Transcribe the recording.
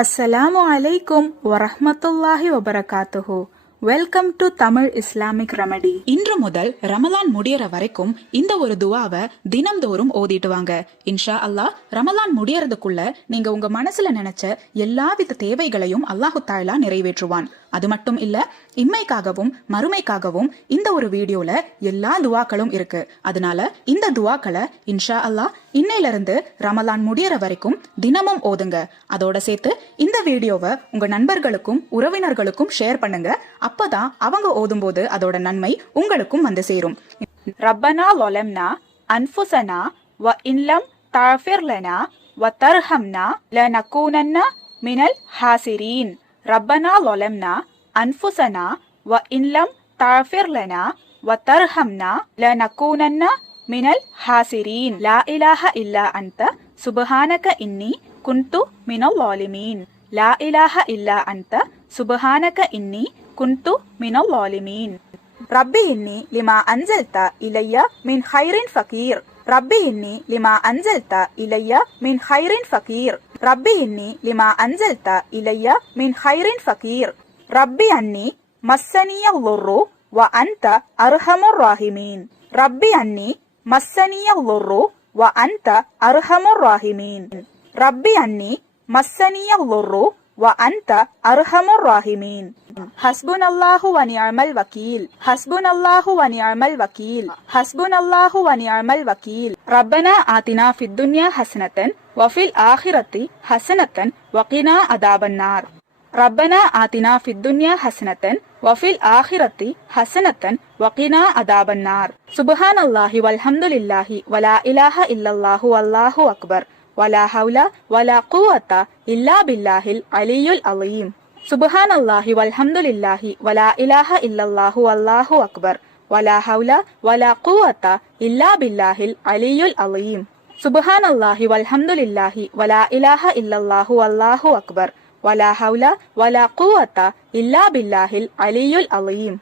அஸ்ஸலாமு அலைக்கும் வரஹ்மத்துல்லாஹி வபரகாத்துஹு. Welcome to Tamil Islamic remedy. இன்று முதல் ரமலான் முடியற வரைக்கும் இந்த ஒரு துவாவை தினம்தோறும் ஓதிட்டு வாங்க. இன்ஷா அல்லாஹ் ரமலான் முடியறதுக்குள்ள நீங்க உங்க மனசுல நினைச்ச எல்லாவித தேவைகளையும் அல்லாஹு தாலா நிறைவேற்றுவான். அது மட்டும் இல்ல, இம்மைக்காகவும் மறுமைக்காகவும் இந்த ஒரு வீடியோல எல்லா துவாக்களும் இருக்கு. அதனால இந்த துவாக்களை இன்ஷா அல்லாஹ் இன்னையில இருந்து ரமலான் முடியற வரைக்கும் தினமும் ஓதுங்க. அதோட சேர்த்து இந்த வீடியோவை உங்க நண்பர்களுக்கும் உறவினர்களுக்கும் ஷேர் பண்ணுங்க. அப்பதான் அவங்க ஓதும் போது அதோட நன்மை உங்களுக்கும் வந்து சேரும். ரப்பனா லொலம்னா அன்ஃபுசனா வ இன்லம் தஃபிர் லனா வ தர்ஹம்னா லனகூனன்ன மினல் ஹாசிரீன். ரப்பனா லொலம்னா அன்ஃபுசனா வ இன்லம் தஃபிர் லனா வ தர்ஹம்னா லனகூனன்ன மினல் ஹாசிரீன். லா இலாஹ இல்லா அன்த சுப்ஹானக இன்னி குன்து மினல் ஸாலிமீன். லா இலாஹ இல்லா அன்த சுப்ஹானக இன்னி குன்து மினல் ஸாலிமீன். ரப்பி இன்னி லிமா அன்ஸல்த இலைய மின் ஹைரின் ஃபகீர். ரப்பி இன்னி லிமா அன்ஸல்த இலைய மின் ஹைரின் ஃபகீர். ரப்பி இன்னி லிமா அன்ஸல்த இலைய மின் ஹைரின் ஃபகீர். ரப்பி அன்னி மஸ்ஸனிய லுர்ரு வ அன்த அர்ஹமுர் ராஹிமீன். ரப்பி அன்னி மஸ்ஸனிய லுர்ரு வ அன்த அர்ஹமுர் ராஹிமீன். ரப்பி அன்னி மஸ்ஸனிய லுர்ரு வ அன்த அர்ஹமுர் ராஹிமீன். ஹஸ்புனல்லாஹு வ நிஅமல் வக்கீல். ஹஸ்புனல்லாஹு வ நிஅமல் வக்கீல். ஹஸ்புனல்லாஹு வ நிஅமல் வக்கீல். ரப்பனா ஆதினா ஃபித் துன்யா ஹஸனத்தன் வ ஃபில் ஆখিরাতি ஹஸனத்தன் வ கினா அதாபன்னார். ரப்பனா ஆதினா ஃபித் துன்யா ஹஸனத்தன் வ ஃபில் ஆখিরাতি ஹஸனத்தன் வ கினா அதாபன்னார். சுப்ஹானல்லாஹி வல்ஹம்துலில்லாஹி வ லா இலாஹ இல்லல்லாஹு வல்லாஹு அக்பர். வலா ஹவுல வலா குவத்த இல்லா பில்லாஹில் அலியுல் அலீம். சுப்ஹானல்லாஹி வல்ஹம்துலில்லாஹி வலா இலாஹ இல்லல்லாஹு வல்லாஹு அக்பர். வலா ஹவுல வலா குவத்த இல்லா பில்லாஹில் அலியுல் அலீம். சுப்ஹானல்லாஹி வல்ஹம்துலில்லாஹி வலா இலாஹ இல்லல்லாஹு வல்லாஹு அக்பர். வலா ஹவுல வலா குவத்த இல்லா பில்லாஹில் அலியுல் அலீம்.